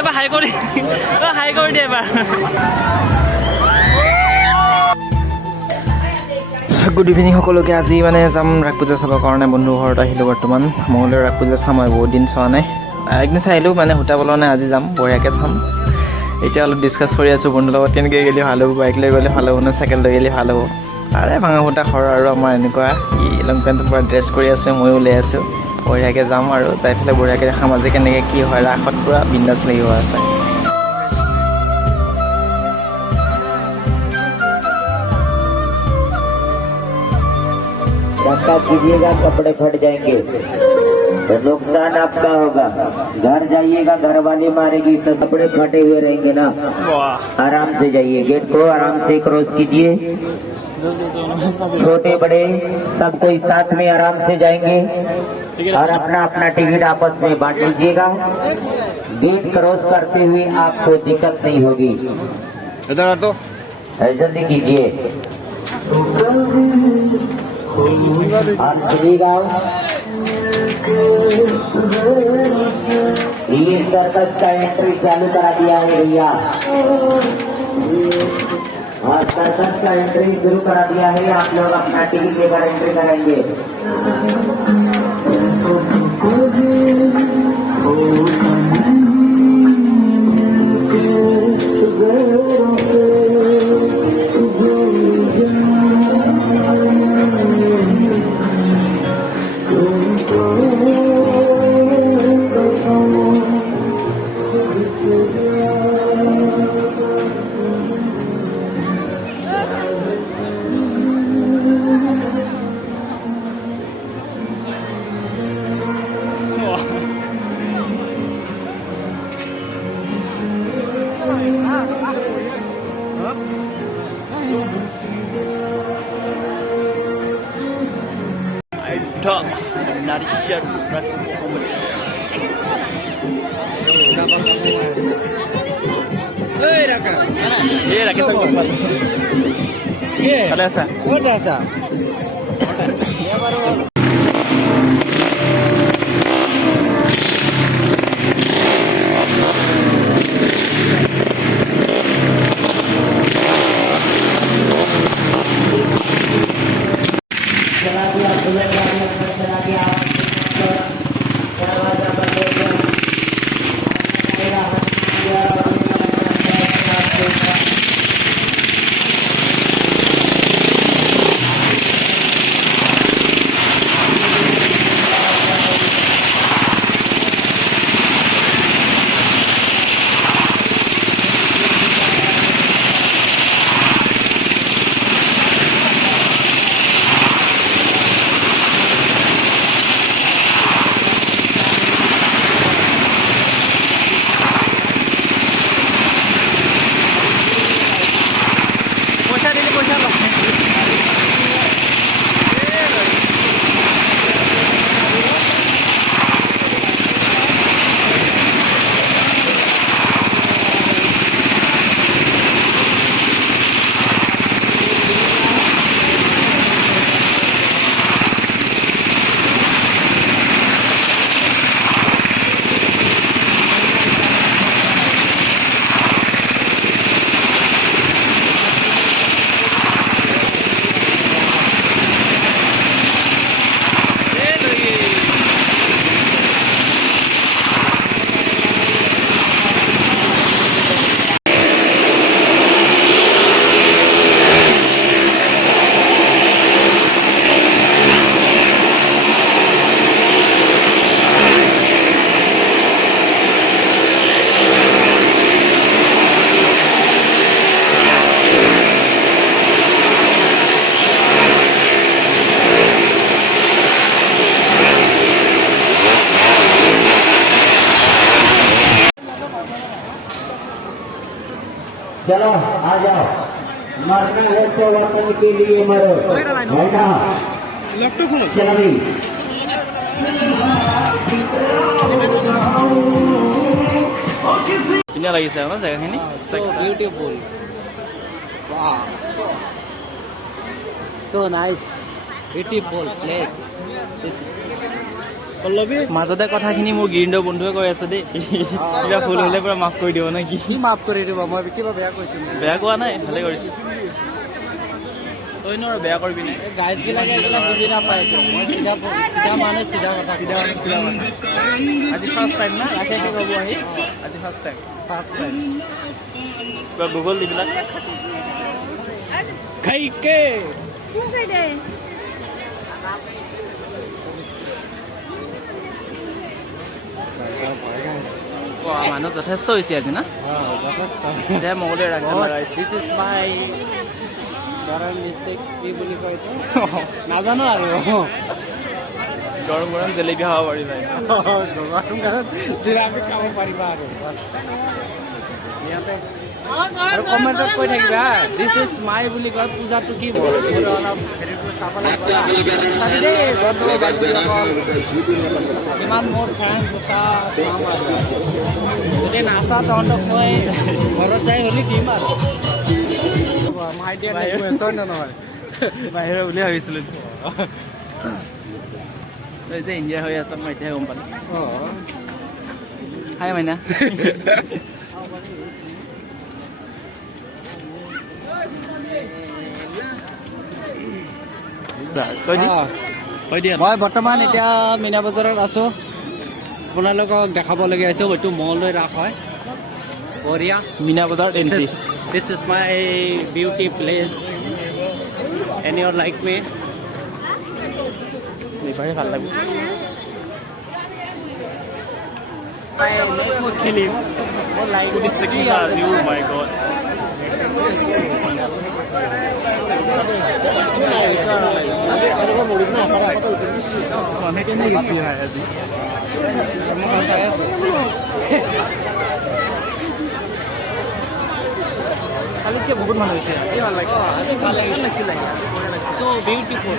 এবাৰ হাই কৰি দিয়ে এবাৰ গুড ইভিনিং সকলোকে আজি মানে যাম ৰাস পূজা চাবৰ কাৰণে বন্ধু ঘৰত আহিলোঁ বৰ্তমান মঙ্গলদৈ ৰাস পূজা চাম মই বহুত দিন চোৱা নাই একদিন চাই আহিলোঁ মানে সূতা বলোৱা নাই আজি যাম বঢ়িয়াকৈ চাম এতিয়া অলপ ডিছকাছ কৰি আছোঁ বন্ধুৰ লগত কেনেকৈ গ'লে ভাল হ'ব বাইক লৈ গ'লে ভাল হ'ব নে চাইকেল লৈ গ'লে ভাল হ'ব আৰে ভাঙা ফুটা ঘৰ আৰু আমাৰ এনেকুৱা লং পেণ্টৰ পৰা ড্ৰেছ কৰি আছে ময়ো ওলাই আছোঁ বঢ়িয়াকৈ যাম আৰু যাই পেলাই বঢ়িয়াকৈ দেখাম আজি কেনেকৈ কি হয় ৰাসত পূৰা বিন্দাছ লাগিব আছে धक्का कीजिएगा कपड़े फट जाएंगे तो नुकसान आपका होगा घर जाइएगा घर वाली मारेगी तो कपड़े फटे हुए रहेंगे ना आराम से जाइए गेट को आराम से क्रॉस कीजिए छोटे बड़े सब कोई साथ में आराम से जाएंगे और अपना अपना टिकट आपस में बांट लीजिएगा गेट क्रॉस करते हुए आपको दिक्कत नहीं होगी जल्दी कीजिए ये सर्कस का एंट्री चालू करा दिया है भैया और सर्कस का एंट्री शुरू करा दिया है आप लोग अपना टिकट लेकर एंट्री कराएंगे चलो आ जाओ मरना है तो वतन के लिए मरो है ना चलो भाई কেনে লাগিছে আমাৰ জেগাখিনি beautiful wow so nice beautiful place Pallavi মাজতে কথাখিনি মোৰ গিৰিন্দ বন্ধুৱে কৈ আছে দেই কিবা ভুল হ'লে পৰা মাফ কৰি দিব নে কি মাফ কৰি দিব মই কিবা বেয়া কৈছোঁ বেয়া কোৱা নাই ভালে কৰিছে তই নো আৰু বেয়া কৰিবি নাই গাইজবিলাকে এইবিলাক বুজি নাপায় মই চিধা মানে চিধা কথা আজি ফাৰ্ষ্ট টাইম না ৰাখে ক'ব আহি আজি ফাৰ্ষ্ট টাইম কিবা গুগল এইবিলাক খাইকে মানুহ যথেষ্ট হৈছে আজি না এতিয়া মংগলদৈ ৰাখ this is my darrang mistake কি বুলি কয় নাজানো আৰু গৰম গৰম জেলেপি খাব পাৰিবা জিলাপি খাব পাৰিবা আৰু ইয়াতে আৰু কমেণ্টত কৈ থাকিবা দিছ ইজ মাই বুলি কয় পূজাটো কি অলপ হেৰিটো চাব লাগিব ইমান মোৰ ফ্ৰেণ্ড যদি নাচা তহঁতক মই ঘৰত যাই হ'লে দিম আৰু নহয় বাহিৰৰ বুলি ভাবিছিলোঁ তই যে ইণ্ডিয়া হৈ আছ মই এতিয়াহে গম পালোঁ হাই মাইনা মই বৰ্তমান এতিয়া মীনা বজাৰত আছোঁ আপোনালোকক দেখাবলগীয়া হৈছে হয়তো মংগলদৈ ৰাস হয় বঢ়িয়া মীনা বজাৰত entry This is my beauty place and you like me এইবাৰে ভাল লাগিব মই খেলিম মই লাইক দিছে কি আজি ও মাই গড মানুহ কেনে গেছি হয় আজি কালিতকৈ বহুত মানুহ হৈছে আজি ভাল লাগিছে আজি ভাল লাগিছিলে so beautiful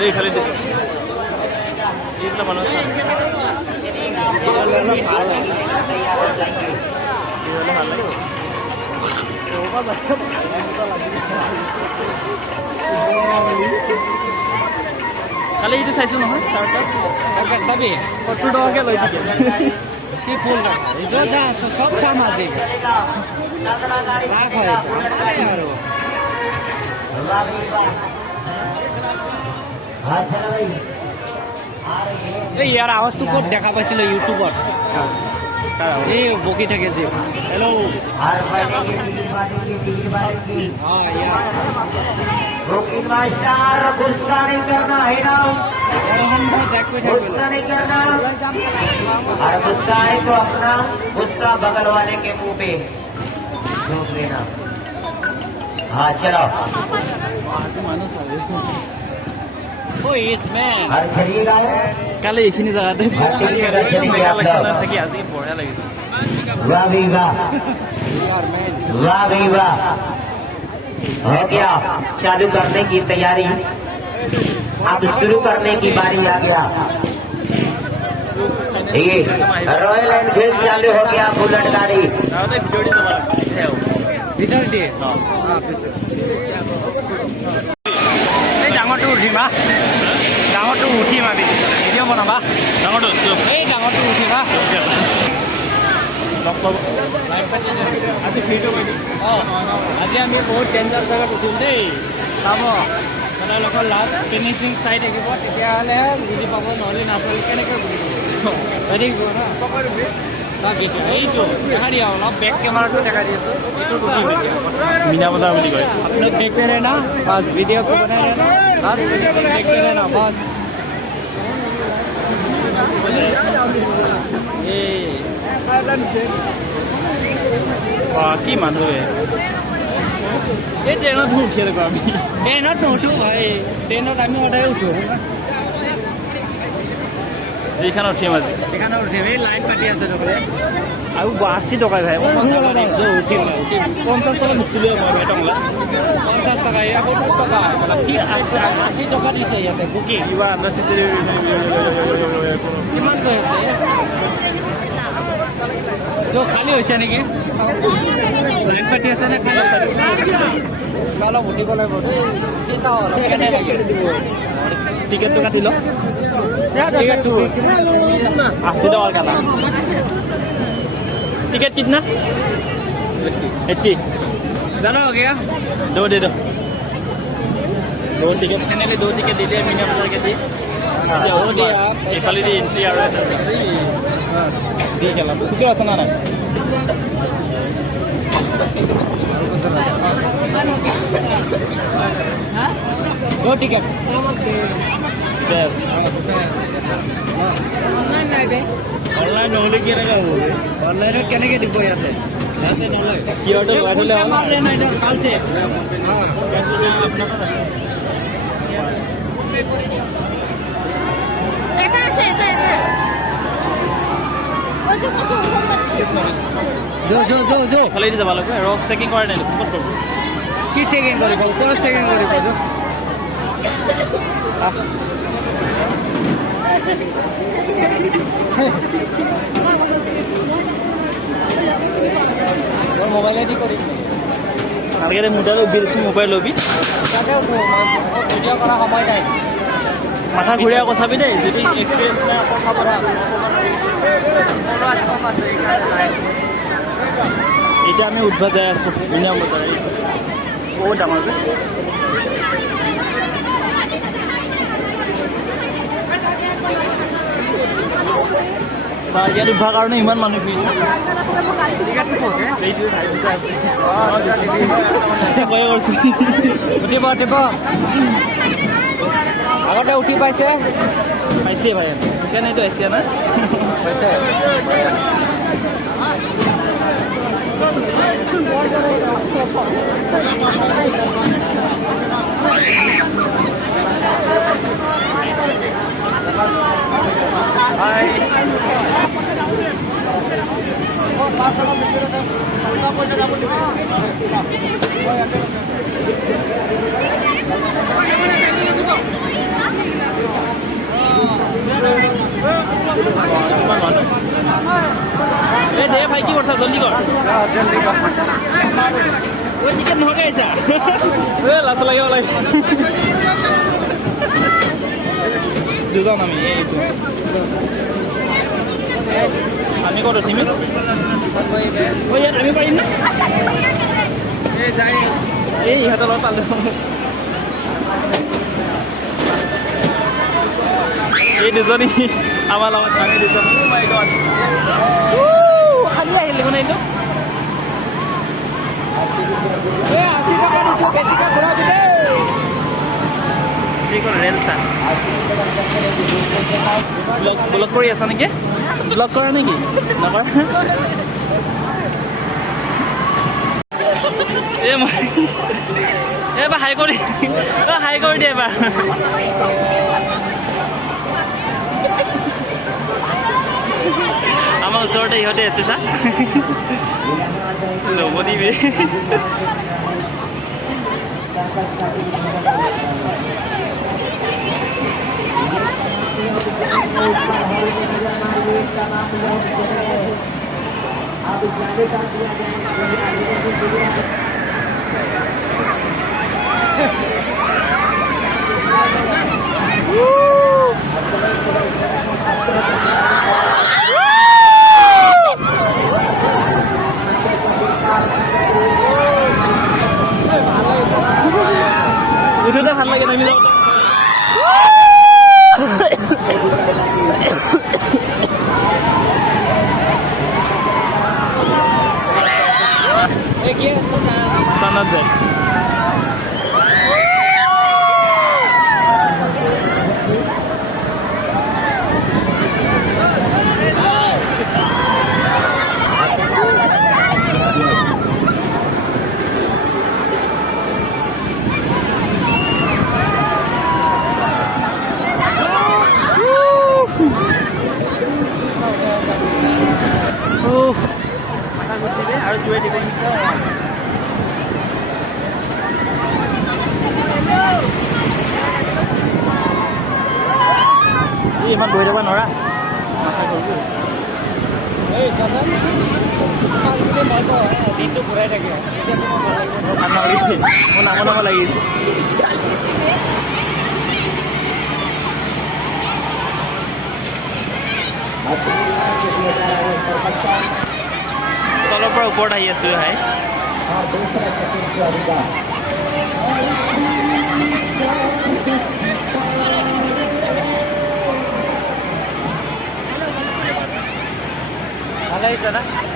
এইফালে দিছোঁ এইবিলাক মানুহ চাম ভাল লাগিব কালি এইটো চাইছোঁ নহয় চাৰ্কাছ চাবি 70 টকাকৈ লৈ দিছে কি ফুল চব চাম আজি ৰাস হয় আৰু এই ইয়াৰ আৱাজটো ক'ত দেখা পাইছিলোঁ ইউটিউবত এই বকি থাকে যে হেল্ল' तो अपना गुस्सा बगल वाले के मुंह पे झोंक देना हाँ चलो और चलिएगा কালি এইখিনি জেগাতে থাকি আজি বঢ়িয়া লাগিছে वाह भी वाह वाह भी वाह हो गया चालू करने की तैयारी अब शुरू करने की बारी आ गया ये रॉयल एनफील्ड चालू हो गया बुलेट गाड़ी ভিতৰত দিয়ে এই ডাঙৰটো উঠিম ডাঙৰটো উঠিম আমি ভিডিঅ' বনাবা এই ডাঙৰটো উঠিবা আজি আমি বহুত ডেঞ্জাৰ জেগাত উঠিম দেই চাব আপোনালোকৰ লাষ্ট ফিনিচিং চাই থাকিব তেতিয়াহ'লে বুজি পাব নহ'লে নাচালে কেনেকৈ বুজি পাব হেৰি এইটো দেখা দিয়া অলপ বেক কেমেৰাটো দেখা দি আছোঁ এইটো উঠিম মীনা বজাৰ বুলি কয় आप लोग देखते रहना बस वीडियो को बना रहना बस देखते रहना बस কি মানুহ এই ট্ৰেইনত উঠি থাকোঁ আমি ট্ৰেইনত নুঠো ভাই ট্ৰেইনত আমি সদায় উঠোঁ এইখানে উঠিম আজি সেইকাৰণে উঠিম এই লাইন পাতি আছে নহ'লে আৰু 80 টকা ভাই উঠিম 50 টকা দিছিলোঁ মই বেটংলা 50 টকা ইয়াত 70 টকা কি 80 টকা দিছে ইয়াতে বুকিং কিবা আন্দাজ কিমান কৈ আছে जो खाली হৈছে নেকি এক পাটি আছে না খালি কালো উঠিব লাগিব কি চাও কেনে লাগে টিকেট তো কাটি লো टिकट 80 डॉलर का टिकट कितना 80 जाना हो गया दो दे दो दो टिकट मैंने भी 2 टिकट दे दिया मीना बाजार के दी हो दिया ये खाली दी एंट्री आ रहा है दी चला कुछ आसना ना दो टिकट Yes. Online নহলে কি রাখা হবে অনলাইনে কেন কে দিব ইয়াতে ইয়াতে নলয় কি অর্ডার লাগলে আমার ট্রেন এটা কালছে এটা আছে এটা जो খালি দি যাব লাগবে রক চেকিং করে নাই কত করব কি চেকিং কৰিব কোন চেকিং কৰিব মোবাইল আইডি করি আগে মোবাইল বিলছ মোবাইল লবি ভিডিও করা সময় নাই মাথা ঘুরিয়া কথাবি দেই যদি এক্সপেরিয়েন্স নাই কথা বলা এটা আমি উঠবা যাই আছো মিনিমাম বজাৰ ও ডাঙৰ ইয়াত উঠাৰ কাৰণে ইমান মানুহ ঘূৰিছে উঠিব উঠিব আগতে উঠি পাইছে পাইছে ভাই এতিয়া নাইতো আহিছে না পাইছে दे भाई की करছা জলদি কর জলদি কর ওই টিকেট নহকে আইছা এ লাছ লাগে ওলাই দুজন আমি এইটো আমি কত তুমি ওই ইয়াত আমি পাৰিম না এই যাই এই ইহঁতৰ লগত পালো এই দুজনী আমাৰ লগত আমি দুজন ও মাই গড খালি আহিলে কোনে এইটো এ 80 টাকা দিছো বেছিকা ঘূৰাবি দে এই কোন ৰেল সা ব্লগ কৰি আছা নেকি ব্লগ কৰা নেকি নকৰা এ মই এবাৰ হাই কৰি দিয়ে এবাৰ আমাৰ ওচৰতে ইহঁতে আছে চা ল'ব দিবি উঠোতে ভাল লাগে নামি যাওঁ চানত যায় নামো নামো লাগিছে তলৰ পৰা ওপৰত আহি আছোঁ ভাই ভাল লাগিছে না